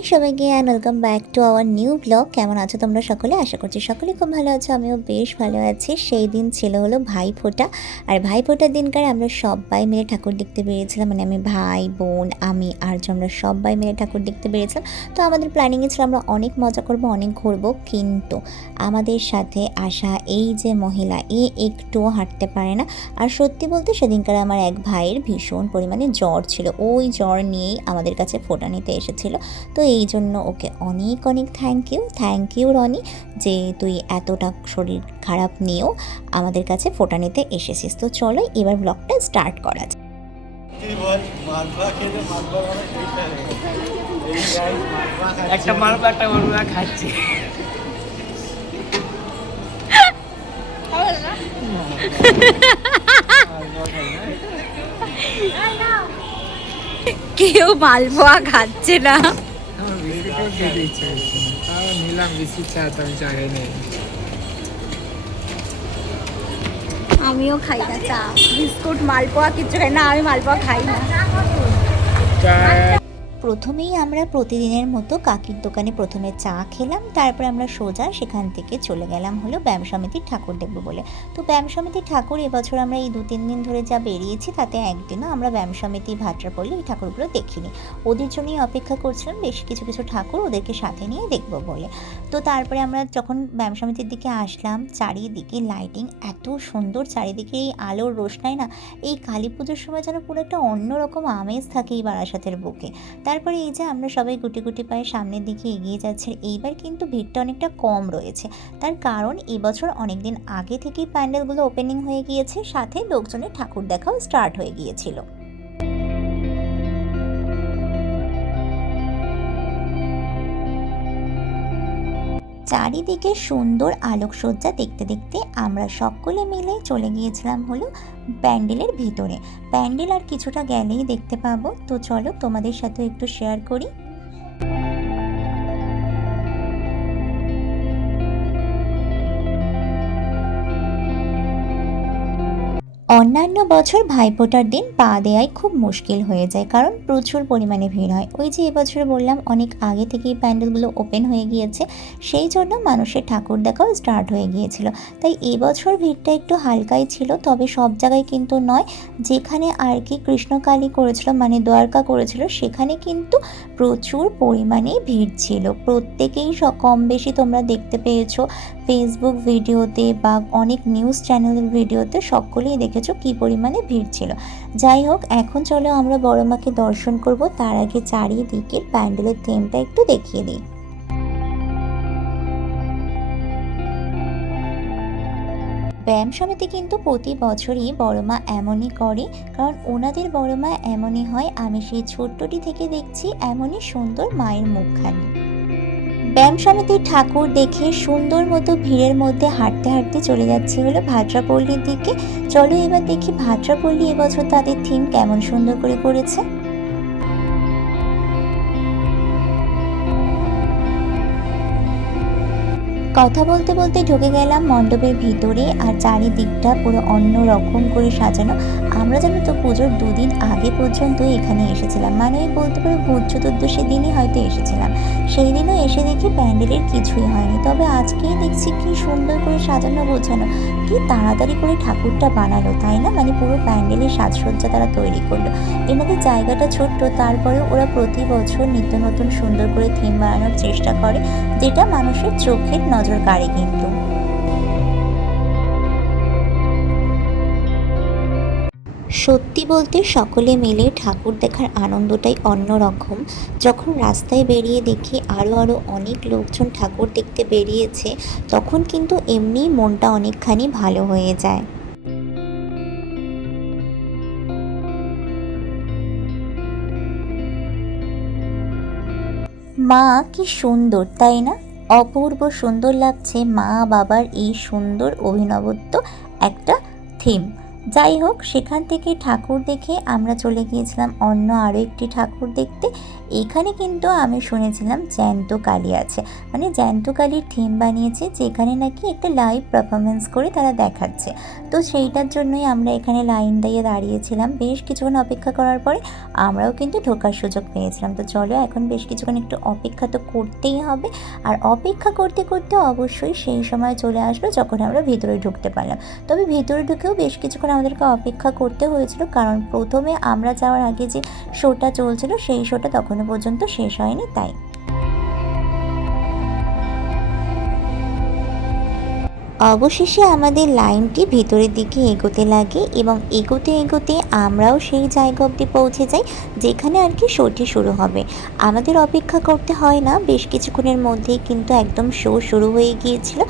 High সবাইকে and welcome back to our new blog. কেমন আছো তোমরা সকলে? আশা করছি সকলেই খুব ভালো আছো, আমিও বেশ ভালো আছি। সেই দিন ছিল হলো ভাইফোঁটা, আর ভাইফোঁটার দিনকার আমরা সবাই মিলে ঠাকুর দেখতে বেরিয়েছিলাম। মানে আমি ভাই বোন আমি আর আমরা সবাই মিলে ঠাকুর দেখতে বেরিয়েছিলাম। তো আমাদের প্ল্যানিংয়ে ছিল আমরা অনেক মজা করব, অনেক ঘুরবো, কিন্তু আমাদের সাথে আসা এই যে মহিলা একটুও হাঁটতে পারে না। আর সত্যি বলতে সেদিনকার আমার এক ভাইয়ের ভীষণ পরিমাণে জ্বর ছিল, ওই জ্বর নিয়েই আমাদের কাছে ফোঁটা নিতে এসেছিলো। তো এই জন্য ওকে অনেক অনেক থ্যাংক ইউ রনি, যে তুই এতটা শরীর খারাপ নিয়েও আমাদের কাছে ফোঁটা নিতে এসেছিস। তো চলো এবার ব্লগটা স্টার্ট করা যাক। একটা মালপা খাচ্ছি। কেউ মালপোয়া খাচ্ছে না। আমিও খাই না চা, বিস্কুট, মালপোয়া কিচ্ছু খাই না। আমি মালপোয়া খাই না। প্রথমেই আমরা প্রতিদিনের মতো কাকির দোকানে প্রথমে চা খেলাম, তারপরে আমরা সোজা সেখান থেকে চলে গেলাম হলো ব্যায়াম সমিতির ঠাকুর দেখবো বলে। তো ব্যায়াম সমিতির ঠাকুর এবছর আমরা এই 2-3 দিন ধরে যা বেরিয়েছি তাতে একদিনও আমরা ব্যায়াম সমিতি ভাট্রাপল্লী এই ঠাকুরগুলো দেখিনি। ওদের জন্যই অপেক্ষা করছিলাম বেশ কিছু কিছু ঠাকুর ওদেরকে সাথে নিয়ে দেখবো বলে। তো তারপরে আমরা যখন ব্যায়াম সমিতির দিকে আসলাম, চারিদিকে লাইটিং এত সুন্দর, চারিদিকে এই আলোর রোশনাই না, এই কালী পুজোর সময় যেন পুরো একটা অন্যরকম আমেজ থাকে এই বারাসাতের বুকে। তারপরে এই যে আমরা সবাই গুটি গুটি পায়ে সামনের দিকে এগিয়ে যাচ্ছে। এইবার কিন্তু ভিড়টা অনেকটা কম রয়েছে, তার কারণ এবছর অনেক দিন আগে থেকেই প্যান্ডেলগুলো ওপেনিং হয়ে গিয়েছে, সাথে লোকজনের ঠাকুর দেখাও স্টার্ট হয়ে গিয়েছিল। চারিদিকে সুন্দর আলোকসজ্জা দেখতে দেখতে আমরা সকলে মিলে চলে গিয়েছিলাম হলো প্যান্ডেলের ভিতরে। প্যান্ডেল আর কিছুটা গেলেই দেখতে পাবো, তো চলো তোমাদের সাথে একটু শেয়ার করি। অন্যান্য বছর ভাইফোঁটার দিন পা দেওয়াই খুব মুশকিল হয়ে যায়, কারণ প্রচুর পরিমাণে ভিড় হয়। ওই যে এবছর বললাম অনেক আগে থেকেই প্যান্ডেলগুলো ওপেন হয়ে গিয়েছে, সেই জন্য মানুষের ঠাকুর দেখাও স্টার্ট হয়ে গিয়েছিল। তাই এবছর ভিড়টা একটু হালকাই ছিল, তবে সব জায়গায় কিন্তু নয়। যেখানে আর কি কৃষ্ণকালী করেছিল মানে দ্বারকা করেছিল, সেখানে কিন্তু প্রচুর পরিমাণে ভিড় ছিল। প্রত্যেকেই কম বেশি তোমরা দেখতে পেয়েছো ফেসবুক ভিডিওতে বা অনেক নিউজ চ্যানেলের ভিডিওতে, সকলেই দেখেছো কী পরিমাণে ভিড় ছিল। যাই হোক, এখন চলো আমরা বড় মাকে দর্শন করব, তার আগে চারিদিকে প্যান্ডেলের থিমটা একটু দেখিয়ে দিই। ব্যায়াম সমিতি কিন্তু প্রতি বছরই বড় মা এমনই করে, কারণ ওনাদের বড় মা এমনই হয়। আমি সেই ছোট্টটি থেকে দেখছি এমনই সুন্দর মায়ের মুখখানি। ব্যায়াম সমিতির ঠাকুর দেখে সুন্দর মতো ভিড়ের মধ্যে হাঁটতে হাঁটতে চলে যাচ্ছে হলো ভাট্রাপল্লীর দিকে। চলো এবার দেখি ভাট্রাপল্লী এবছর তাদের থিম কেমন সুন্দর করে করেছে। কথা বলতে বলতে ঢুকে গেলাম মণ্ডপের ভিতরে, আর চারিদিকটা পুরো অন্য রকম করে সাজানো। আমরা যেন তো পুজোর 2 দিন আগে পর্যন্ত এখানে এসেছিলাম, মানে ওই বলতে পারো ভূত চতুর্দশীর দিনই হয়তো এসেছিলাম। সেই দিনও এসে দেখি প্যান্ডেলের কিছুই হয়নি, তবে আজকেই দেখছি কি সুন্দর করে সাজানো গোছানো, কি তাড়াতাড়ি করে ঠাকুরটা বানালো, তাই না? মানে পুরো প্যান্ডেলের সাজসজ্জা তারা তৈরি করলো। এনাদের জায়গাটা ছোট্ট, তারপরেও ওরা প্রতি বছর নিত্য নতুন সুন্দর করে থিম বানানোর চেষ্টা করে, যেটা মানুষের চোখের নজর কাড়ে। কিন্তু সত্যি বলতে সকলে মিলে ঠাকুর দেখার আনন্দটাই অন্যরকম। যখন রাস্তায় বেরিয়ে দেখি আরও অনেক লোকজন ঠাকুর দেখতে বেরিয়েছে, তখন কিন্তু এমনিই মনটা অনেকখানি ভালো হয়ে যায়। মা কি সুন্দর, তাই না? অপূর্ব সুন্দর লাগছে মা বাবার এই সুন্দর অভিনবত্ব একটা থিম। যাই হোক, সেখান থেকে ঠাকুর দেখে আমরা চলে গিয়েছিলাম অন্য আরও একটি ঠাকুর দেখতে। এখানে কিন্তু আমি শুনেছিলাম জ্যান্ত কালী আছে, মানে জ্যান্ত কালীর থিম বানিয়েছে, যেখানে নাকি একটা লাইভ পারফরমেন্স করে তারা দেখাচ্ছে। তো সেইটার জন্যই আমরা এখানে লাইন দিয়ে দাঁড়িয়েছিলাম। বেশ কিছুক্ষণ অপেক্ষা করার পরে আমরাও কিন্তু ঢোকার সুযোগ পেয়েছিলাম। তো চলো, এখন বেশ কিছুক্ষণ একটু অপেক্ষা তো করতেই হবে। আর অপেক্ষা করতে করতে অবশ্যই সেই সময় চলে আসলো যখন আমরা ভিতরে ঢুকতে পারলাম। তবে ভিতরে ঢুকেও বেশ কিছুক্ষণ আমাদেরকে অপেক্ষা করতে হয়েছিল, কারণ প্রথমে আমরা যাওয়ার আগে যে শোটা চলছিল সেই শোটা তখনও পর্যন্ত শেষ হয়নি, তাই। অবশেষে আমাদের লাইনটি ভিতরের দিকে এগোতে লাগে এবং এগোতে এগোতে আমরাও সেই জায়গা অবধি পৌঁছে যাই যেখানে আর কি শোটি শুরু হবে। আমাদের অপেক্ষা করতে হয় না, বেশ কিছুক্ষণের মধ্যেই কিন্তু একদম শো শুরু হয়ে গিয়েছিল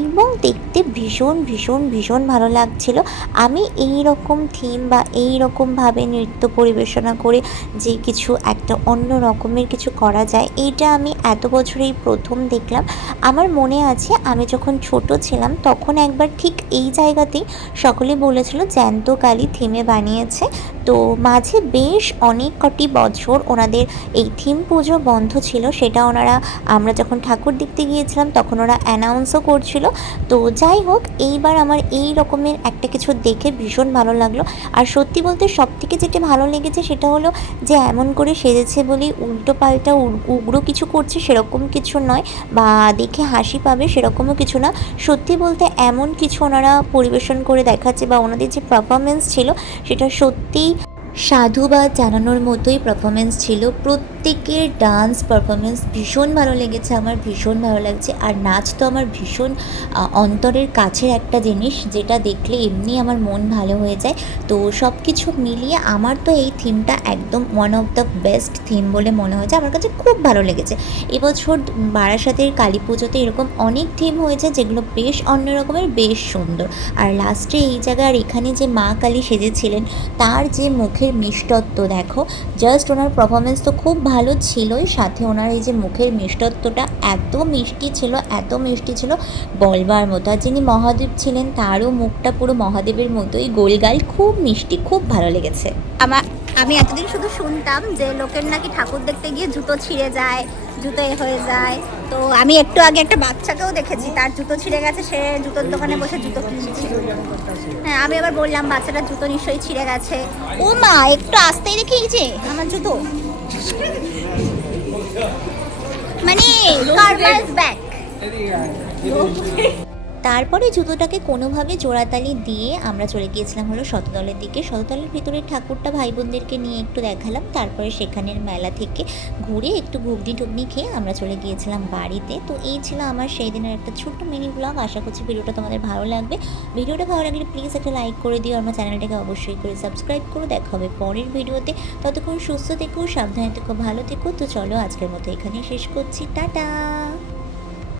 এবং দেখতে ভীষণ ভীষণ ভীষণ ভালো লাগছিল। আমি এই রকম থিম বা এই রকমভাবে নৃত্য পরিবেশনা করে যে কিছু একটা অন্য রকমের কিছু করা যায়, এইটা আমি এত বছরেই প্রথম দেখলাম। আমার মনে আছে আমি যখন ছোট ছিলাম তখন একবার ঠিক এই জায়গাতেই সকলে বলেছিল জ্যান্ত কালী থিমে বানিয়েছে। তো মাঝে বেশ অনেক কটি বছর ওনাদের এই থিম পুজো বন্ধ ছিল, সেটা ওনারা, আমরা যখন ঠাকুর দেখতে গিয়েছিলাম তখন ওরা অ্যানাউন্সও করছিল। তো যাই হোক, এইবার আমার এই রকমের একটা কিছু দেখে ভীষণ ভালো লাগলো। আর সত্যি বলতে সবথেকে যেটা ভালো লেগেছে সেটা হলো যে এমন করে সেজেছে বলেই উল্টো পাল্টা উগ্র কিছু করছে সেরকম কিছু নয়, বা দেখে হাসি পাবে সেরকমও কিছু না। সত্যি বলতে এমন কিছু ওনারা পরিবেশন করে দেখাচ্ছে বা ওনাদের যে পারফরমেন্স ছিল সেটা সত্যিই সাধুবাদ জানানোর মতোই পারফরমেন্স ছিল। প্রত্যেকের ডান্স পারফরমেন্স ভীষণ ভালো লেগেছে, আমার ভীষণ ভালো লাগছে। আর নাচ তো আমার ভীষণ অন্তরের কাছের একটা জিনিস, যেটা দেখলে এমনি আমার মন ভালো হয়ে যায়। তো সব কিছু মিলিয়ে আমার তো এই থিমটা একদম one of the best theme বলে মনে হয়েছে, আমার কাছে খুব ভালো লেগেছে। এবছর বারাসাতের কালী পুজোতে এরকম অনেক থিম হয়েছে যেগুলো বেশ অন্য রকমের, বেশ সুন্দর। আর লাস্টে এই জায়গায় আর এখানে যে মা কালী সেজেছিলেন তার যে মুখের মিষ্টত্ব দেখো, জাস্ট ওনার পারফরমেন্স তো খুব ভালো ছিলই, সাথে ওনার এই যে মুখের মিষ্টত্বটা এত মিষ্টি ছিল, এত মিষ্টি ছিল বলবার মতো। আর যিনি মহাদেব ছিলেন তারও মুখটা পুরো মহাদেবের মতোই গোলগাল, খুব মিষ্টি, খুব ভালো লেগেছে। আমি এতদিন শুধু শুনতাম যে লোকের নাকি ঠাকুর দেখতে গিয়ে জুতো ছিঁড়ে যায়, জুতো হয়ে যায়। তো আমি একটু আগে একটা বাচ্চাকেও দেখেছি, তার জুতো ছিঁড়ে গেছে, সে জুতোর দোকানে বসে জুতো কিনছিল। হ্যাঁ, আমি আবার বললাম বাচ্চাটার জুতো নিশ্চয়ই ছিঁড়ে গেছে। ও মা, একটু আসতেই দেখি যে আমার জুতো, মানে কারবাইজ ব্যাক। তারপরে জুতোটাকে কোনোভাবে জোড়াতালি দিয়ে আমরা চলে গিয়েছিলাম হলো শতদলের দিকে। শতদলের ভিতরে ঠাকুরটা ভাই বোনদেরকে নিয়ে একটু দেখালাম, তারপরে সেখানের মেলা থেকে ঘুরে একটু ঘুগনি টুগনি খেয়ে আমরা চলে গিয়েছিলাম বাড়িতে। তো এই ছিল আমার সেই দিনের একটা ছোট্ট মিনি ব্লগ। আশা করছি ভিডিওটা তোমাদের ভালো লাগবে। ভিডিওটা ভালো লাগলে প্লিজ একটা লাইক করে দিও, আমার চ্যানেলটাকে অবশ্যই করে সাবস্ক্রাইব করো। দেখা হবে পরের ভিডিওতে, ততক্ষণ সুস্থ থেকো, সাবধানে থেকো, ভালো থেকো। তো চলো আজকের মতো এখানেই শেষ করছি, টাটা।